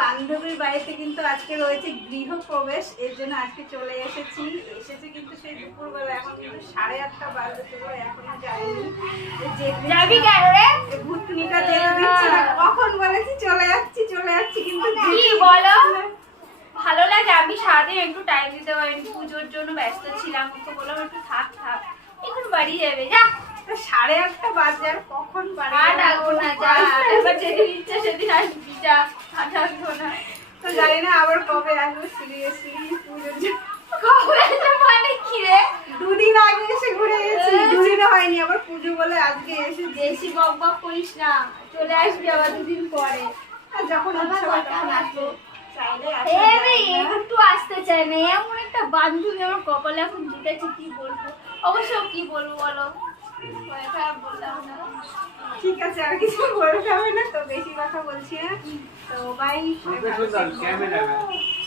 বান্ধবীর বাড়িতে কিন্তু আজকে রয়েছে গৃহপ্রবেশ এর জন্য আজকে চলে এসেছি। এসেছে কিন্তু সেই দুপুরবেলা এখন কিন্তু সাড়ে আটটা বাজে তো এখনও যাইনি যাবি কেন রে? এই ভুতনিটা যেতে দিচ্ছে। না কখন বলেছি? চলে যাচ্ছি চলে যাচ্ছি কিন্তু কি বলো? ভালো লাগে আমি সারাদিন একটু টাইম দিতে পারিনি পুজোর জন্য ব্যস্ত ছিলাম তো বললাম একটু থাক থাক। এখন বাড়ি যাবে যা। সাড়ে আটটা বাজে আর কখন বাড়ি আর যাব? না যা। এবার যেদিন ইচ্ছা সেদিন আসবি যা। আর না। তো জানি না আবার কবে আসব সিরিয়াসলি পুজোর কবে মানে কি রে? দুদিন আগে এসে ঘুরে গেছি দুদিনও হয়নি আবার পুজো বলে আজকে এসে বেশি বক বক করিস না চলে আসবি আবার দুদিন পরে। আর যখন ইচ্ছা তখন আসব। চাইলে আসা এই যায় রে, না। একটু আসতে চাই না এমন একটা বান্ধবী আমার কপালে এখন জুটেছে কি বলব? অবশ্য কি বলব বলো? ঠিক আছে আর কিছু বলতে হবে না তো বেশি কথা বলছি না তো বাই.